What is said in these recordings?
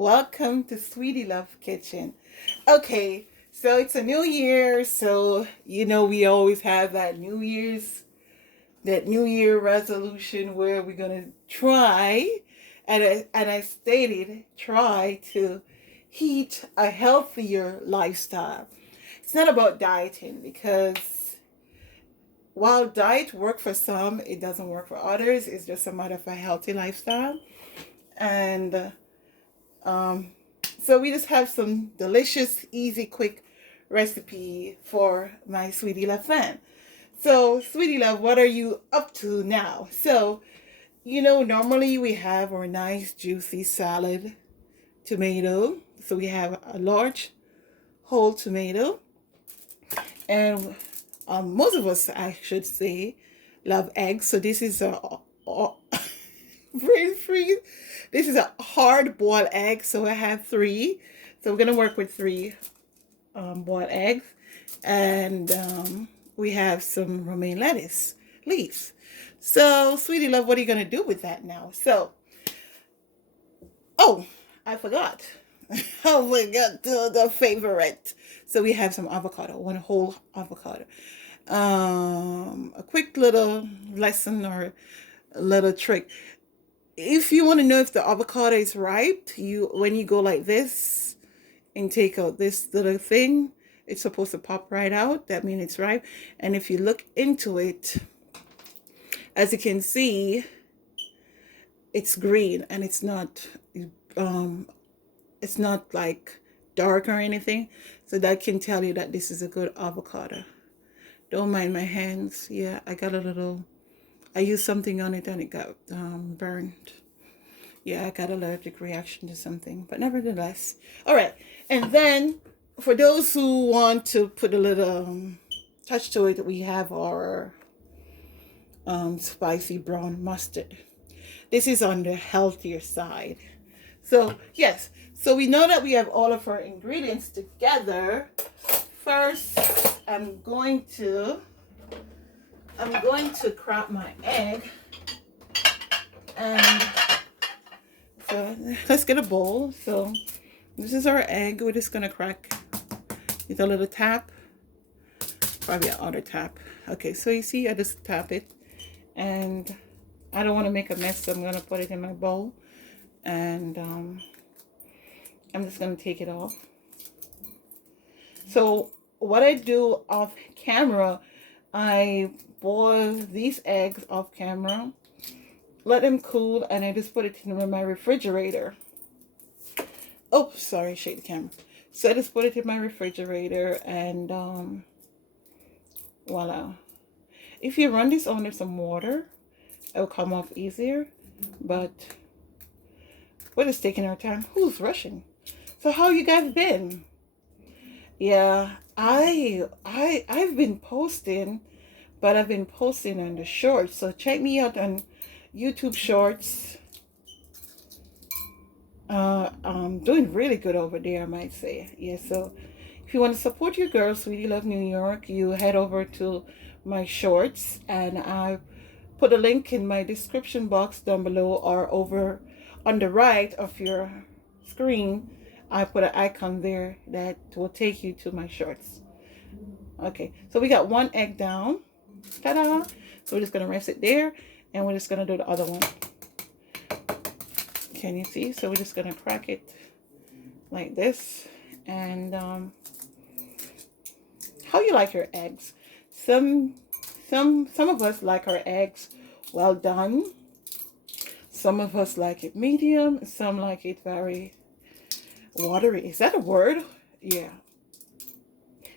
Welcome to Sweetie Love Kitchen. Okay, so it's a new year, so we always have that New Year resolution where we're gonna try, and I stated try to eat a healthier lifestyle. It's not about dieting because while diet work for some, it doesn't work for others. It's just a matter of a healthy lifestyle, and um, so we just have some delicious, easy, quick recipe for my Sweetie Love fan. So, Sweetie Love, what are you up to now? So, normally we have our nice, juicy salad tomato. So we have a large whole tomato, and most of us, I should say, love eggs. So this is a brain freeze. This is a hard boiled egg, so I have three. So we're gonna work with three boiled eggs, and we have some romaine lettuce leaves. So, sweetie love, what are you gonna do with that now? So, oh, I forgot. Oh my god, the favorite. So we have some avocado, one whole avocado. A quick little lesson or a little trick. If you want to know if the avocado is ripe, you when you go like this and take out this little thing, it's supposed to pop right out. That means it's ripe. And if you look into it, as you can see, it's green and um it's not like dark or anything. So that can tell you that this is a good avocado. Don't mind my hands. Yeah, I used something on it and it got burned. Yeah, I got allergic reaction to something, but nevertheless. All right. And then for those who want to put a little touch to it, we have our spicy brown mustard. This is on the healthier side. So, yes. So we know that we have all of our ingredients together. First, I'm going to crack my egg, and so let's get a bowl. So this is our egg. We're just gonna crack with a little tap, probably an other tap. Okay, so you see, I just tap it, and I don't want to make a mess, so I'm gonna put it in my bowl, and I'm just gonna take it off. So what I do off camera, I boil these eggs off camera, let them cool, and I just put it in my refrigerator. Oh, sorry, shake the camera. So I just put it in my refrigerator, and voila. If you run this under some water, it will come off easier, but we're just taking our time. Who's rushing? So how you guys been? Yeah, I've been posting, but I've been posting on the shorts. So check me out on YouTube Shorts. I'm doing really good over there, I might say. Yeah, so if you want to support your girl, Sweetie Love New York, you head over to my shorts, and I put a link in my description box down below or over on the right of your screen. I put an icon there that will take you to my shorts. Okay, so we got one egg down. Ta-da! So we're just gonna rest it there, and we're just gonna do the other one. Can you see? So we're just gonna crack it like this. And how you like your eggs? Some of us like our eggs well done. Some of us like it medium. Some like it very watery. Is that a word? Yeah.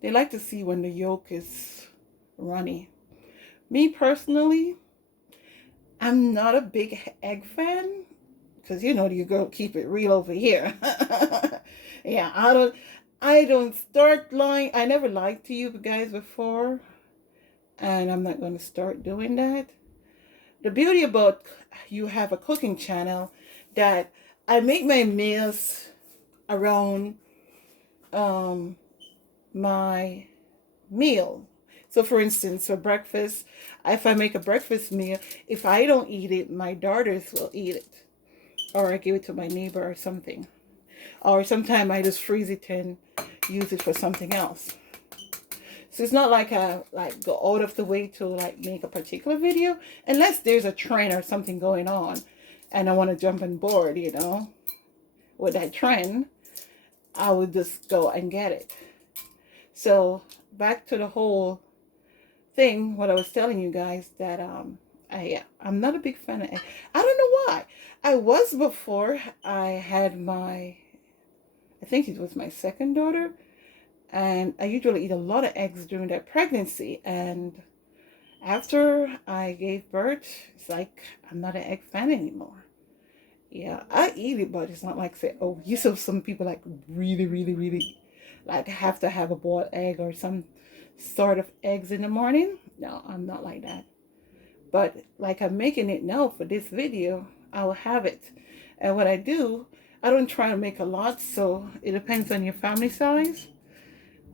They like to see when the yolk is runny. Me personally, I'm not a big egg fan, because you girl keep it real over here. Yeah, I don't start lying. I never lied to you guys before, and I'm not going to start doing that. The beauty about you have a cooking channel, that I make my meals around my meal. So for instance, for breakfast, if I make a breakfast meal, if I don't eat it, my daughters will eat it, or I give it to my neighbor or something. or sometimes I just freeze it and use it for something else. So it's not like I like go out of the way to like make a particular video unless there's a trend or something going on and I want to jump on board, you know, with that trend. I would just go and get it. So back to the whole thing, what I was telling you guys, that I'm not a big fan of eggs. I don't know why. I was before I had my, I think it was my second daughter, and I usually eat a lot of eggs during that pregnancy, and after I gave birth, it's like I'm not an egg fan anymore. Yeah, I eat it, but it's not like say, oh, you saw some people like really, really, really like have to have a boiled egg or some sort of eggs in the morning. No, I'm not like that. But like I'm making it now for this video, I will have it. And what I do, I don't try to make a lot, so it depends on your family size.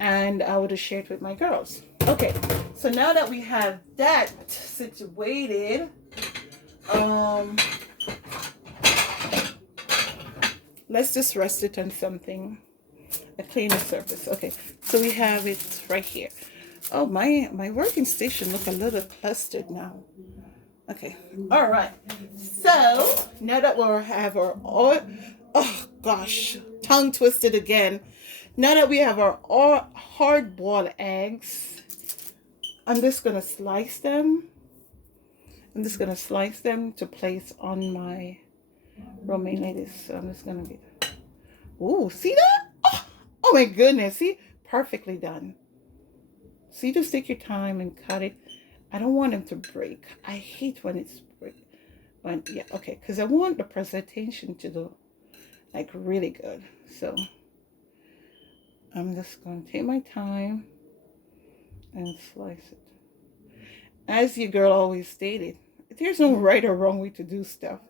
And I would just share it with my girls. Okay, so now that we have that situated, let's just rest it on something, a cleaner surface. Okay, so we have it right here. Oh, my working station look a little clustered now. Okay, all right. So now that we have our oil, oh gosh, tongue twisted again. Now that we have our hard-boiled eggs, I'm just gonna slice them. I'm just gonna slice them to place on my romaine lettuce. So I'm just gonna get. Ooh, see that? Oh, oh my goodness! See, perfectly done. So you just take your time and cut it. I don't want them to break. I hate when it's break. When yeah, okay, because I want the presentation to do like really good. So I'm just going to take my time and slice it. As your girl always stated, there's no right or wrong way to do stuff.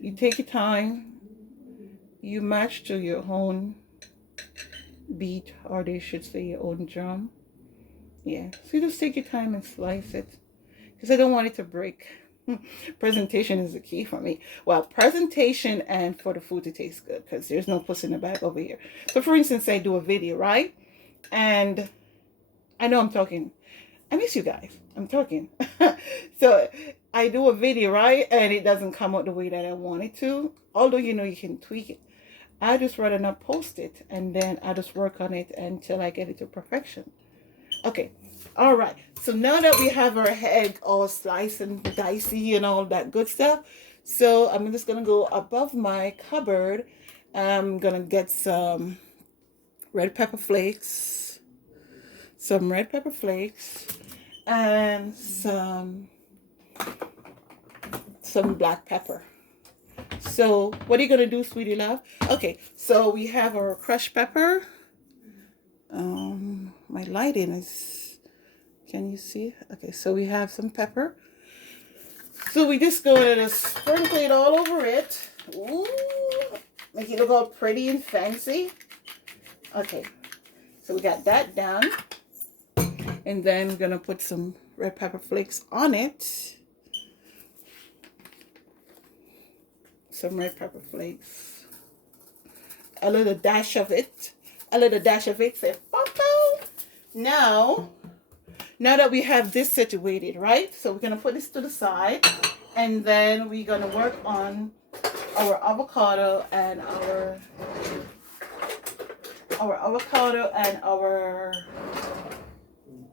You take your time, you match to your own beat, or they should say your own drum. Yeah, so you just take your time and slice it, because I don't want it to break. Presentation is the key for me. Well, presentation and for the food to taste good, because there's no puss in the bag over here. So for instance, I do a video, right? And I know I'm talking. I miss you guys. I'm talking. So I do a video, right? And it doesn't come out the way that I want it to. Although, you know, you can tweak it. I just rather not post it. And then I just work on it until I get it to perfection. Okay. All right. So now that we have our egg all sliced and dicey and all that good stuff. So I'm just going to go above my cupboard. I'm going to get some red pepper flakes. Some red pepper flakes. And some black pepper. So what are you gonna do, sweetie love? Okay, so we have our crushed pepper. My lighting is, can you see? Okay, so we have some pepper. So we just go and just sprinkle it all over it. Ooh, make it look all pretty and fancy. Okay, so we got that done. And then we're gonna put some red pepper flakes on it. Some red pepper flakes. A little dash of it. A little dash of it. Say, Papa. Now that we have this situated, right? So we're gonna put this to the side, and then we're gonna work on our avocado and our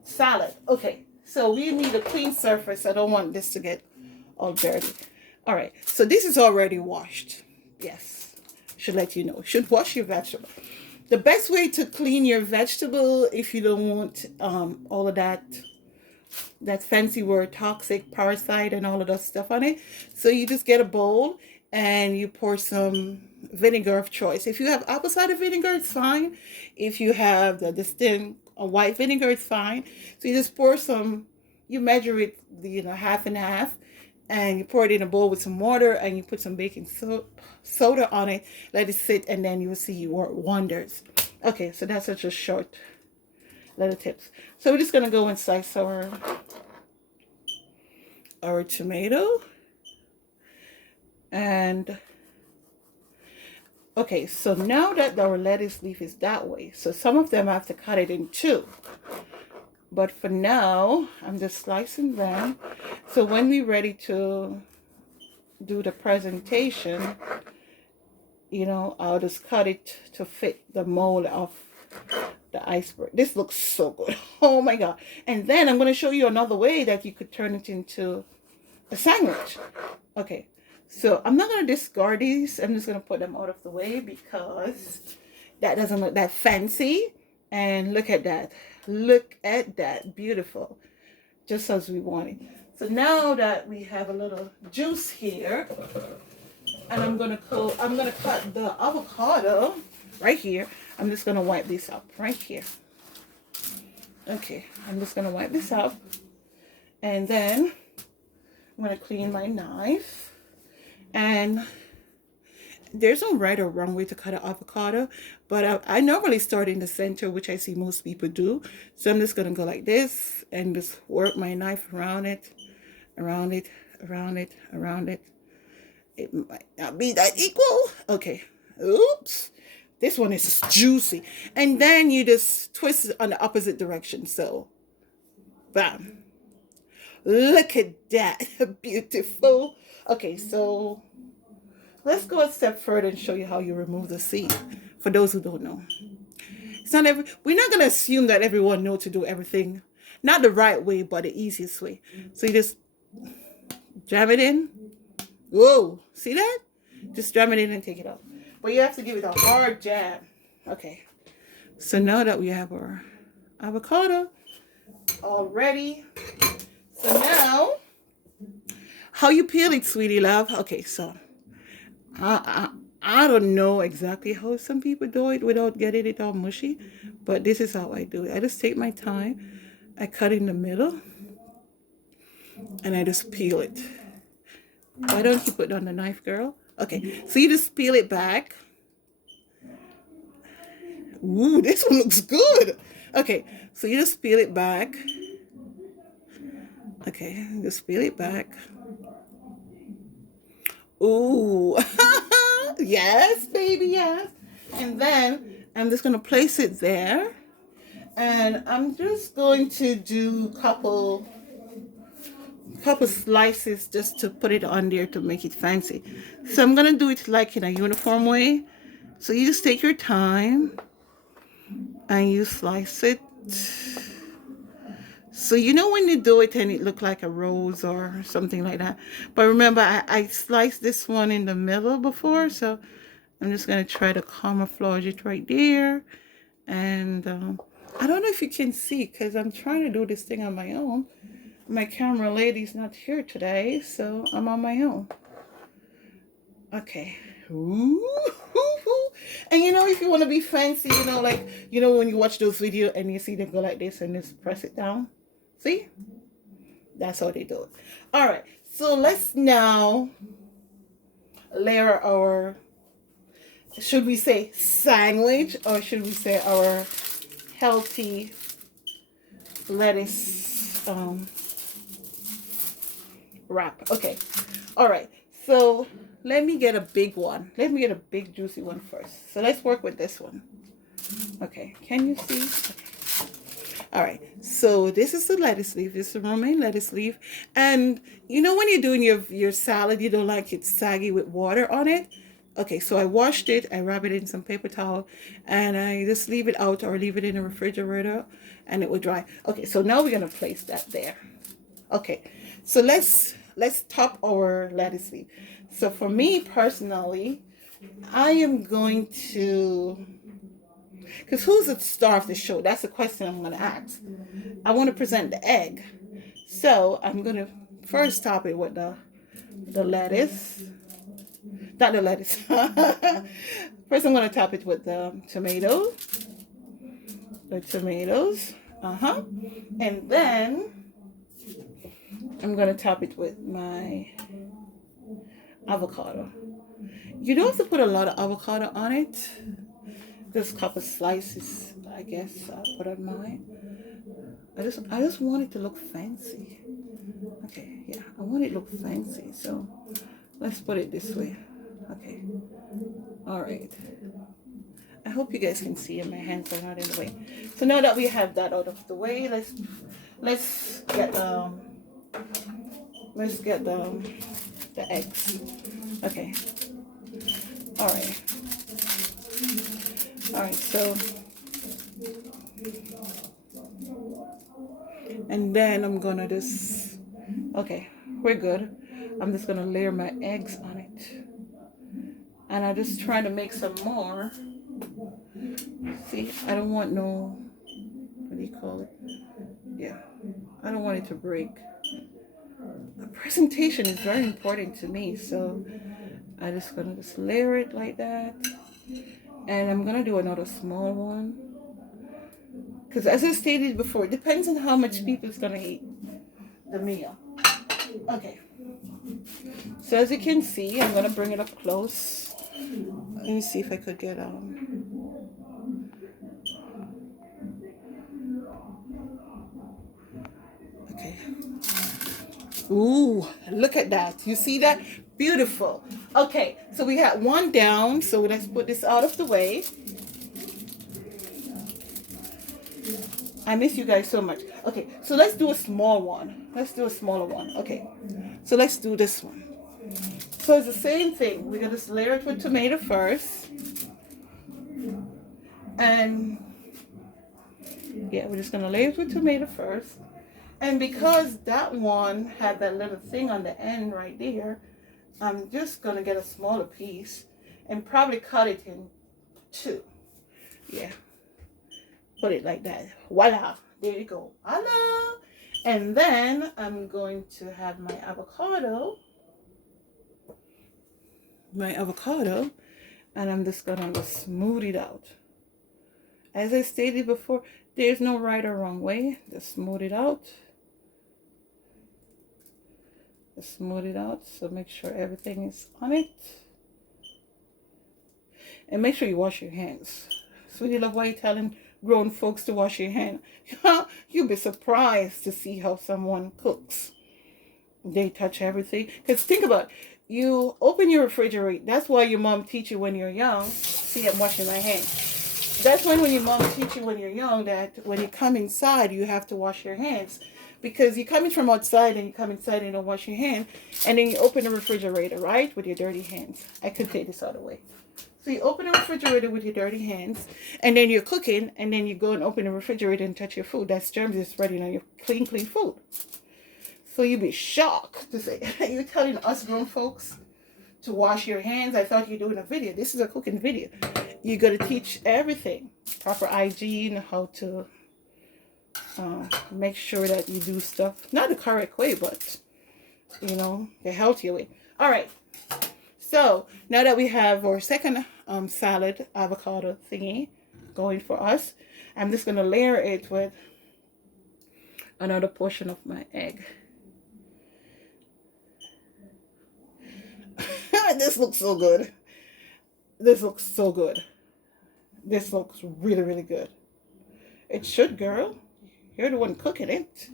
salad. Okay, so we need a clean surface. I don't want this to get all dirty. All right, so this is already washed. Yes, should let you know. Should wash your vegetable. The best way to clean your vegetable, if you don't want all of that fancy word, toxic, parasite, and all of that stuff on it. So you just get a bowl and you pour some vinegar of choice. If you have apple cider vinegar, it's fine. If you have the distilled white vinegar, it's fine. So you just pour some, you measure it, half and half, and you pour it in a bowl with some water, and you put some baking soda on it, let it sit, and then you will see your wonders. Okay, so that's such a short little tips. So we're just gonna go and slice our tomato, and Okay, so now that our lettuce leaf is that way, so some of them I have to cut it in two. But for now, I'm just slicing them. So when we're ready to do the presentation, you know, I'll just cut it to fit the mold of the iceberg. This looks so good. Oh my God. And then I'm going to show you another way that you could turn it into a sandwich. Okay. So I'm not going to discard these. I'm just going to put them out of the way because that doesn't look that fancy. And look at that. Look at that. Beautiful. Just as we want it. So now that we have a little juice here, and I'm gonna cut the avocado right here. I'm just gonna wipe this up right here. Okay, I'm just gonna wipe this up, and then I'm gonna clean my knife. And there's no right or wrong way to cut an avocado, but I normally start in the center, which I see most people do. So I'm just gonna go like this and just work my knife around it, around it, around it, around it. It might not be that equal. Okay. Oops. This one is juicy. And then you just twist it on the opposite direction. So, bam. Look at that. Beautiful. Okay, so let's go a step further and show you how you remove the seed. For those who don't know. We're not going to assume that everyone knows to do everything. Not the right way, but the easiest way. So you just jam it in. Whoa, see that? Just jam it in and take it out. But you have to give it a hard jab. Okay. So now that we have our avocado all ready. So now, how you peel it, sweetie love? Okay, so I don't know exactly how some people do it without getting it all mushy. But this is how I do it. I just take my time. I cut in the middle. And I just peel it. Why don't you put on the knife, girl? Okay, so you just peel it back. Ooh, this one looks good. Okay, so you just peel it back. Okay, just peel it back. Ooh, yes, baby, yes. And then I'm just gonna place it there. And I'm just going to do a couple slices just to put it on there to make it fancy. So I'm gonna do it like in a uniform way. So you just take your time and you slice it. So you know when you do it and it look like a rose or something like that. But remember, I sliced this one in the middle before, so I'm just gonna try to camouflage it right there. And I don't know if you can see because I'm trying to do this thing on my own. My camera lady's not here today, so I'm on my own. Okay. Ooh. And you know, if you want to be fancy, you know, like, you know, when you watch those videos and you see them go like this and just press it down. See? That's how they do it. All right. So let's now layer our, should we say sandwich or should we say our healthy lettuce wrap. Okay. All right. So let me get a big one. Let me get a big juicy one first. So let's work with this one. Okay. Can you see? Okay. All right. So this is the lettuce leaf. This is the romaine lettuce leaf. And you know when you're doing your salad, you don't like it saggy with water on it? Okay, so I washed it, I wrap it in some paper towel, and I just leave it out or leave it in the refrigerator and it will dry. Okay, so now we're gonna place that there. Okay, so let's top our lettuce leaf. So for me personally, I am going to, because who's the star of the show? That's the question I'm gonna ask. I want to present the egg. So I'm gonna first top it with the lettuce. Not the lettuce. First I'm gonna top it with the tomatoes. The tomatoes. And then I'm gonna top it with my avocado. You don't have to put a lot of avocado on it. Just a couple slices, I guess. I'll put on mine. I just want it to look fancy. Okay, yeah, I want it to look fancy. So let's put it this way. Okay. All right. I hope you guys can see and my hands are not in the way. So now that we have that out of the way, let's get the eggs. Okay. All right. All right. So and then I'm gonna just okay. We're good. I'm just gonna layer my eggs on it, and I'm just trying to make some more. See, I don't want no what do you call it? Yeah, I don't want it to break. The presentation is very important to me, so I just gonna just layer it like that, and I'm gonna do another small one because, as I stated before, it depends on how much people is gonna eat the meal. Okay, so as you can see, I'm gonna bring it up close. Let me see if I could get okay. Ooh, look at that. You see that? Beautiful. Okay, so we had one down, so let's put this out of the way. I miss you guys so much. Okay, so let's do a small one. Let's do a smaller one. Okay, so let's do this one. So it's the same thing. We're going to layer it with tomato first. And yeah, we're just going to layer it with tomato first. And because that one had that little thing on the end right there, I'm just going to get a smaller piece and probably cut it in two. Yeah. Put it like that. Voila. There you go. Voila. And then I'm going to have my avocado. And I'm just going to smooth it out. As I stated before, there's no right or wrong way. Just smooth it out. Just smooth it out. So make sure everything is on it. And make sure you wash your hands. Sweetie love, why are you telling grown folks to wash your hands? You'll be surprised to see how someone cooks. They touch everything. Because think about it. You open your refrigerator. That's why your mom teach you when you're young. See, I'm washing my hands. That's when your mom teach you when you're young that when you come inside, you have to wash your hands. Because you're coming from outside and you come inside and you don't wash your hands. And then you open the refrigerator, right? With your dirty hands. I could take this out of the way. So you open the refrigerator with your dirty hands, and then you're cooking, and then you go and open the refrigerator and touch your food. That's germs is spreading on your clean food. So you'd be shocked to say, you're telling us grown folks to wash your hands. I thought you're doing a video. This is a cooking video. You got to teach everything. Proper hygiene, how to make sure that you do stuff. Not the correct way, but, you know, the healthier way. All right. So now that we have our second salad avocado thingy going for us, I'm just going to layer it with another portion of my egg. This looks so good. This looks so good. This looks really, really good. It should, girl. You're the one cooking it.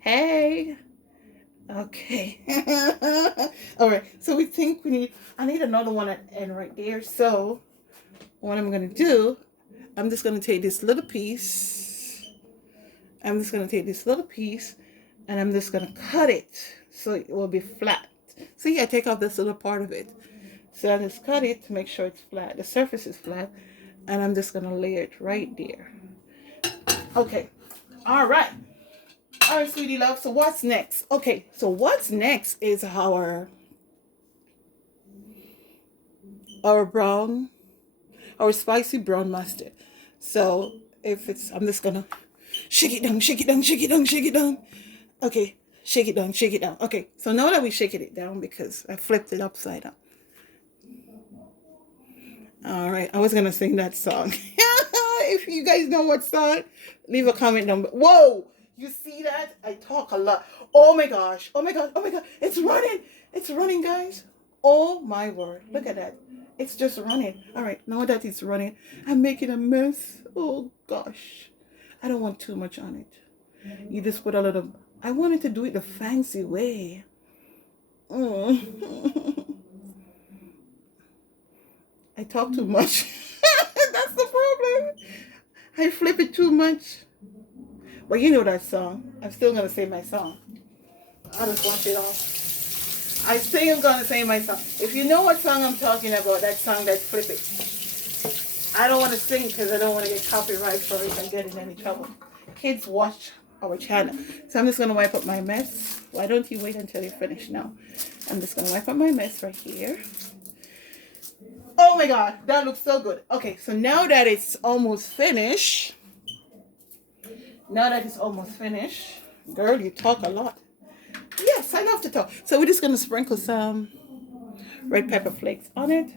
Hey. Okay. All right. So we think I need another one at the end right there. So what I'm going to do, I'm just going to take this little piece. And I'm just going to cut it so it will be flat. See, I take off this little part of it. So I just cut it to make sure it's flat. The surface is flat. And I'm just going to lay it right there. Okay. All right. All right, sweetie love. So what's next? Okay. So what's next is our spicy brown mustard. So I'm just going to shake it down, shake it down, shake it down, shake it down. Okay. Shake it down, shake it down. Okay, so now that we shaking it down because I flipped it upside down. All right, I was going to sing that song. If you guys know what song, leave a comment down. Whoa, you see that? I talk a lot. Oh my gosh, oh my god, oh my god. It's running, guys. Oh my word, look at that. It's just running. All right, now that it's running, I'm making a mess. Oh gosh, I don't want too much on it. You just put a little... I wanted to do it the fancy way. I talk too much. That's the problem. I flip it too much. But you know that song. I'm still gonna say my song. I just want it off. I still gonna say my song. If you know what song I'm talking about, that song that flip it. I don't want to sing because I don't want to get copyright for it and get in any trouble. Kids watch our channel. So I'm just gonna wipe up my mess. Why don't you wait until you finish now? I'm just gonna wipe up my mess right here. Oh my god, that looks so good. Okay, so now that it's almost finished, girl, you talk a lot. Yes, I love to talk. So we're just gonna sprinkle some red pepper flakes on it.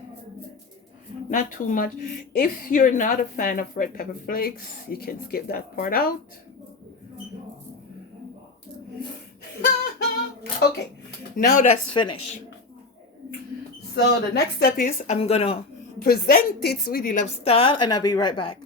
Not too much. If you're not a fan of red pepper flakes, you can skip that part out. Okay, now that's finished. So the next step is I'm gonna present it Sweetie Love style, and I'll be right back.